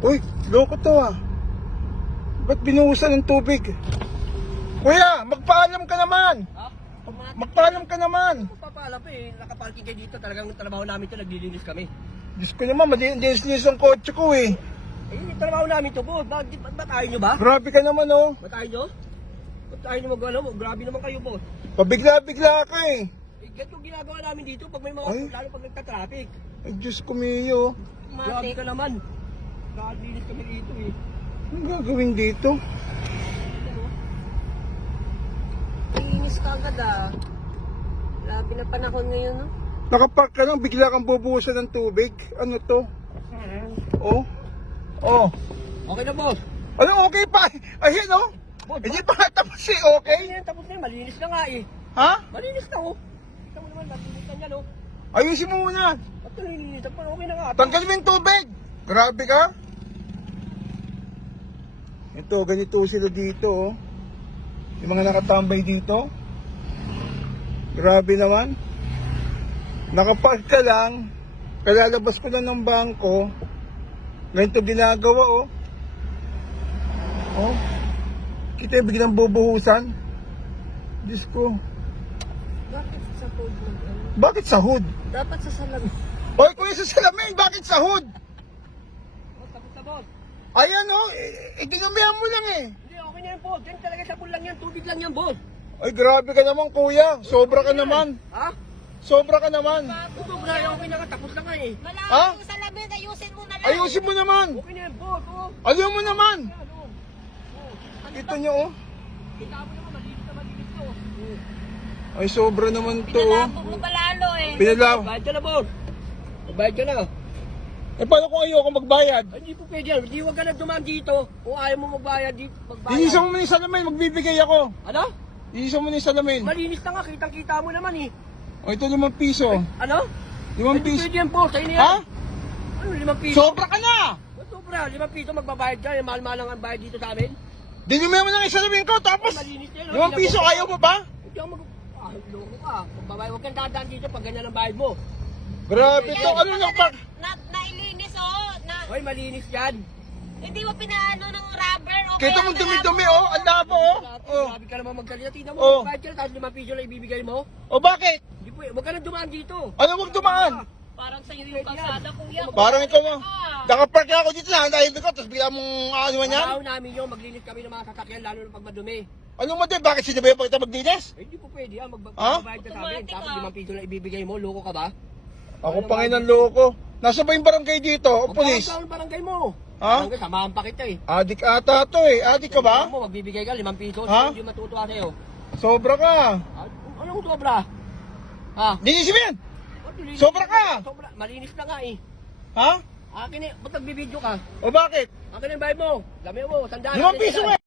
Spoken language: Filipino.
Uy, loko to ah. Ba't binuhusan ng tubig? Kuya, magpaalam ka naman. Ha? Magpaalam ka naman. Papaalap eh, nakaparking kayo dito. Talagang trabaho namin ito, naglilinis kami. Diyos ko naman, madinis-linis ang kotse ko eh. Eh, yung trabaho namin ito po. Ba't ayaw nyo ba? Grabe ka naman oh. Ba't ayaw nyo? Ba't ayaw nyo mag-ano? Grabe naman kayo po. Pabigla-bigla ka eh. Eh, ganito yung ginagawa namin dito pag may mga, Ay. lalo pag nagka-traffic. Ay, Diyos ko miyo. Grabe ka naman. Nakalinis kami dito eh. Anong gagawin dito? Iinis ka agad ah. Labi na panahon ngayon, no? Nakapark ka lang, bigla kang bubuhusan ng tubig. Ano to? Oh. Oh. Okay na boss. Ano, okay pa? Ayun oh. Boss, Hindi pa nga tapos eh, okay okay? na yan, tapos na yan. Malinis na nga eh. Ha? Malinis na oh. Kita mo naman, malinis na yan oh. Ayusin mo muna. Ba't ito nililinis? Okay na nga. Tanggal mo yung tubig. Grabe ka. Ito, ganito sila dito oh. Yung mga nakatambay dito. Grabe naman. Nakapark ka lang. Kalalabas ko lang ng bangko. Ganito ginagawa oh. Oh. Kita yung biglang bubuhusan. Diyos ko. Bakit sa food mo? Bakit sahod? Dapat sa salamin. Hoy, kuya sa salamin, bakit sahod? Boss, tapos na boss. Ayan oh, dinumihan mo lang eh. Hindi, okay na yan boss. Yan talaga sabon lang yan. Tubig lang yan boss. Ay, grabe ka naman kuya. Sobra ka naman. Ha? Sobra ka naman. Sobra yan. Okay na nga. Tapos na nga eh. Malaki Ha? yung salamin, ayusin mo na lang. Ayusin mo naman. Okay na yan boss. Oh. Ayaw mo naman. Ano? Ito nyo oh. Kita mo naman. Malinis na malinis to. Ay, sobra naman to oh. Pinalabog mo palalo eh. Pinalaw. Bayad ka na boss. Bayad ka na. Eh, paano kung ayoko magbayad? Ay, hindi po pwede yan. Hindi huwag ka na dumaan dito. Kung ayaw mo magbayad, di magbayad. Inisan mo muna yung salamin, magbibigay ako. Ano? Inisan mo na yung salamin. Malinis na nga. Kitang-kita mo naman eh. O, ito 5 piso. Ano? 5 Hindi piso. pwede yan po. Sa'yo na yan. Ha? Ano, 5 piso? Sobra ka na! Ba't sobra? 5 piso magbabayad ka. Mahal-mahal lang ang bayad dito sa amin. Dinumihan mo na yung salamin ko, tapos Malinis na yan. 5 piso, ayaw mo ba? Hindi ako mag... Ah, loko ka. Magbabayad. Huwag kang dadaan dito pag ganyan ang bayad mo. Grabe to, ano lang pa? Nailinis oh. Hoy, malinis yan. Hindi mo pinaano ng rubber. Okay, Kita mo dumi-dumi oh, ang labo oh. Oh. Grabe ka naman magsalita. Tingnan mo, Oh. bayad ka na, tapos 5 piso lang ibibigay mo. O bakit? Hindi po, huwag ka na dumaan dito. Ano wag dumaan? Parang sa'yo yung kalsada, kuya. Parang ikaw mo. Nakapark na ako dito na dahil ko, tapos bigla mong ano man yan? Trabaho namin yun, maglinis kami ng mga sasakyan, lalo na pag madumi. Anong mati? Bakit sinabi pa kita maglinis? Eh, hindi po pwede yan, Ha? magbabayad ka sa amin, Automatic, tapos ah. 5 piso lang ibibigay mo, loko ka ba? Ako Panginoon loko. Nasa ba yung barangay dito? O polis? Magkakaroon barangay mo. Ha? Barangay, samahan pa kita eh. Adik ata to eh. Adik ka ba? Mo, magbibigay ka, 5 piso, Ha? hindi matutuwa sa'yo. Sobra ka. Ah, anong sobra? Ha? Linisin mo yan. Ba't nilinis Sobra ka! Sobra, malinis na nga eh. Ha? Akin eh, ba't nagbibideo ka? O bakit? Akin ang bayad mo. Dami mo, sandaan. 5 piso eh.